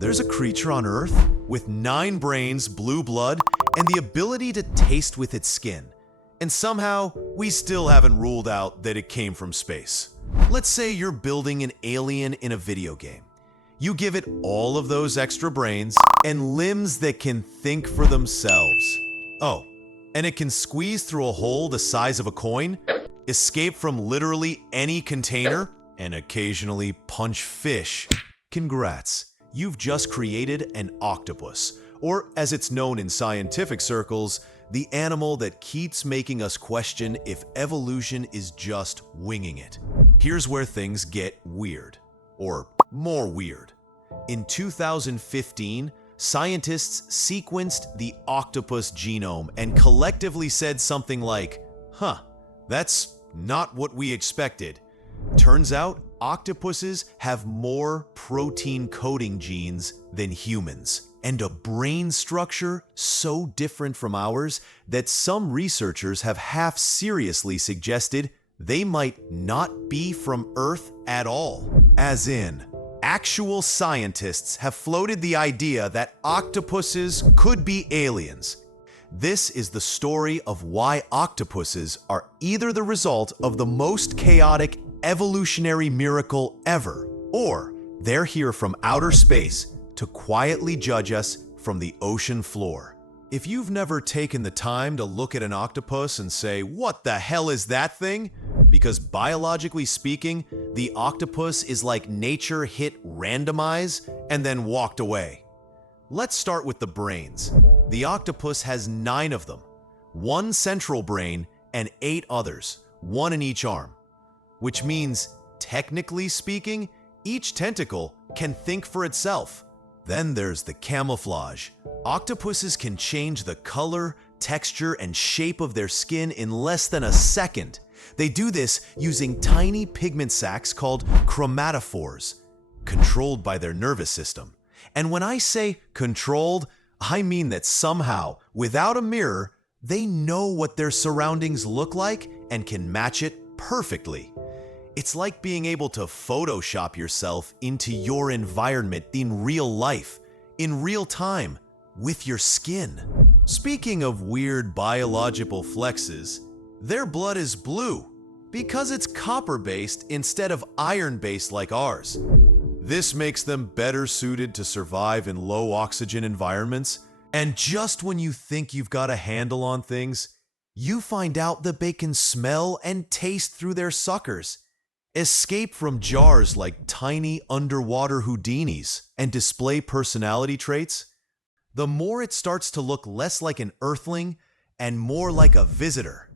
There's a creature on Earth with 9 brains, blue blood, and the ability to taste with its skin. And somehow, we still haven't ruled out that it came from space. Let's say you're building an alien in a video game. You give it all of those extra brains and limbs that can think for themselves. Oh, and it can squeeze through a hole the size of a coin, escape from literally any container, and occasionally punch fish. Congrats, you've just created an octopus, or as it's known in scientific circles, the animal that keeps making us question if evolution is just winging it. Here's where things get weird, or more weird. In 2015, scientists sequenced the octopus genome and collectively said something like, that's not what we expected. Turns out, octopuses have more protein coding genes than humans, and a brain structure so different from ours that some researchers have half-seriously suggested they might not be from Earth at all. As in, actual scientists have floated the idea that octopuses could be aliens. This is the story of why octopuses are either the result of the most chaotic evolutionary miracle ever, or they're here from outer space to quietly judge us from the ocean floor. If you've never taken the time to look at an octopus and say, "What the hell is that thing?" Because biologically speaking, the octopus is like nature hit randomize and then walked away. Let's start with the brains. The octopus has 9 of them, 1 central brain and 8 others, 1 in each arm. Which means, technically speaking, each tentacle can think for itself. Then there's the camouflage. Octopuses can change the color, texture, and shape of their skin in less than a second. They do this using tiny pigment sacs called chromatophores, controlled by their nervous system. And when I say controlled, I mean that somehow, without a mirror, they know what their surroundings look like and can match it perfectly. It's like being able to Photoshop yourself into your environment in real life, in real time, with your skin. Speaking of weird biological flexes, their blood is blue because it's copper-based instead of iron-based like ours. This makes them better suited to survive in low-oxygen environments, and just when you think you've got a handle on things, you find out that they can smell and taste through their suckers, escape from jars like tiny underwater Houdinis, and display personality traits. The more it starts to look less like an earthling and more like a visitor.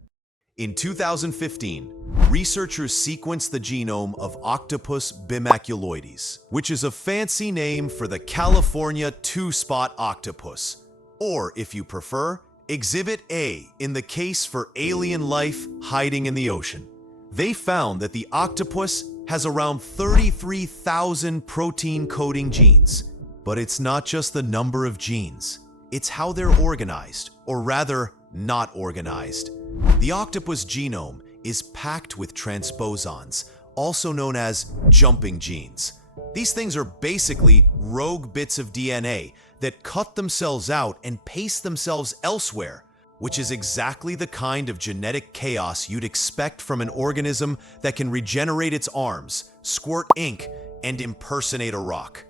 In 2015, researchers sequenced the genome of Octopus bimaculoides, which is a fancy name for the California two-spot octopus, or if you prefer, Exhibit A in the case for alien life hiding in the ocean. They found that the octopus has around 33,000 protein-coding genes. But it's not just the number of genes, it's how they're organized, or rather, not organized. The octopus genome is packed with transposons, also known as jumping genes. These things are basically rogue bits of DNA that cut themselves out and paste themselves elsewhere, which is exactly the kind of genetic chaos you'd expect from an organism that can regenerate its arms, squirt ink, and impersonate a rock.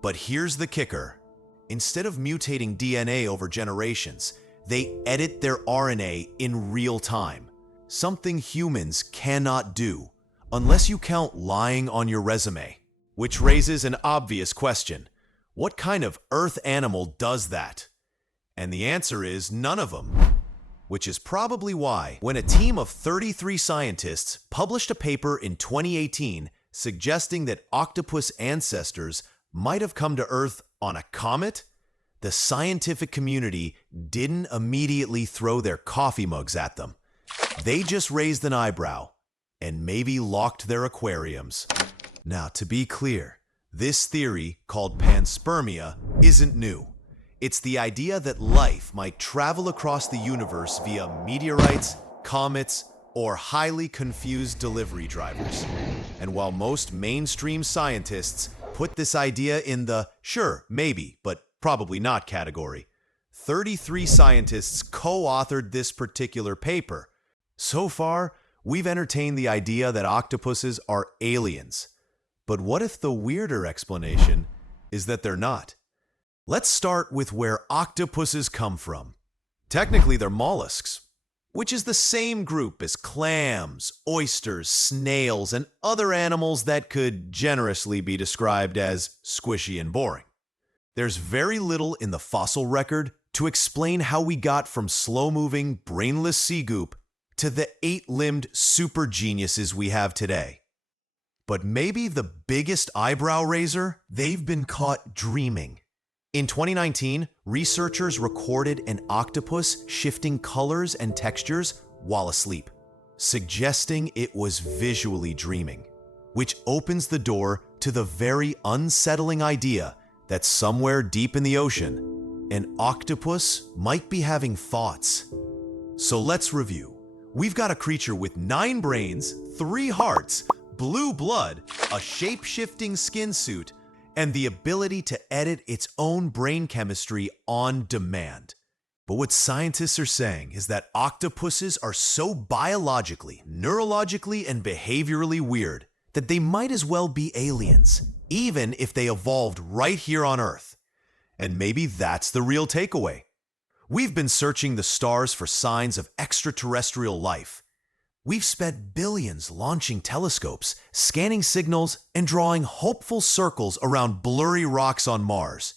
But here's the kicker. Instead of mutating DNA over generations, they edit their RNA in real time, something humans cannot do, unless you count lying on your resume. Which raises an obvious question. What kind of Earth animal does that? And the answer is none of them. Which is probably why, when a team of 33 scientists published a paper in 2018 suggesting that octopus ancestors might have come to Earth on a comet, the scientific community didn't immediately throw their coffee mugs at them. They just raised an eyebrow and maybe locked their aquariums. Now, to be clear, this theory, called panspermia, isn't new. It's the idea that life might travel across the universe via meteorites, comets, or highly confused delivery drivers. And while most mainstream scientists put this idea in the sure, maybe, but probably not category. 33 scientists co-authored this particular paper. So far, we've entertained the idea that octopuses are aliens. But what if the weirder explanation is that they're not? Let's start with where octopuses come from. Technically, they're mollusks, which is the same group as clams, oysters, snails, and other animals that could generously be described as squishy and boring. There's very little in the fossil record to explain how we got from slow-moving, brainless sea goop to the 8-limbed super geniuses we have today. But maybe the biggest eyebrow raiser, they've been caught dreaming. In 2019, researchers recorded an octopus shifting colors and textures while asleep, suggesting it was visually dreaming, which opens the door to the very unsettling idea that somewhere deep in the ocean, an octopus might be having thoughts. So let's review. We've got a creature with 9 brains, 3 hearts, blue blood, a shape-shifting skin suit, and the ability to edit its own brain chemistry on demand. But what scientists are saying is that octopuses are so biologically, neurologically, and behaviorally weird that they might as well be aliens, even if they evolved right here on Earth. And maybe that's the real takeaway. We've been searching the stars for signs of extraterrestrial life. We've spent billions launching telescopes, scanning signals, and drawing hopeful circles around blurry rocks on Mars.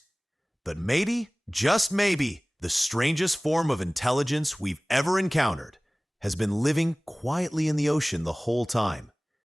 But maybe, just maybe, the strangest form of intelligence we've ever encountered has been living quietly in the ocean the whole time.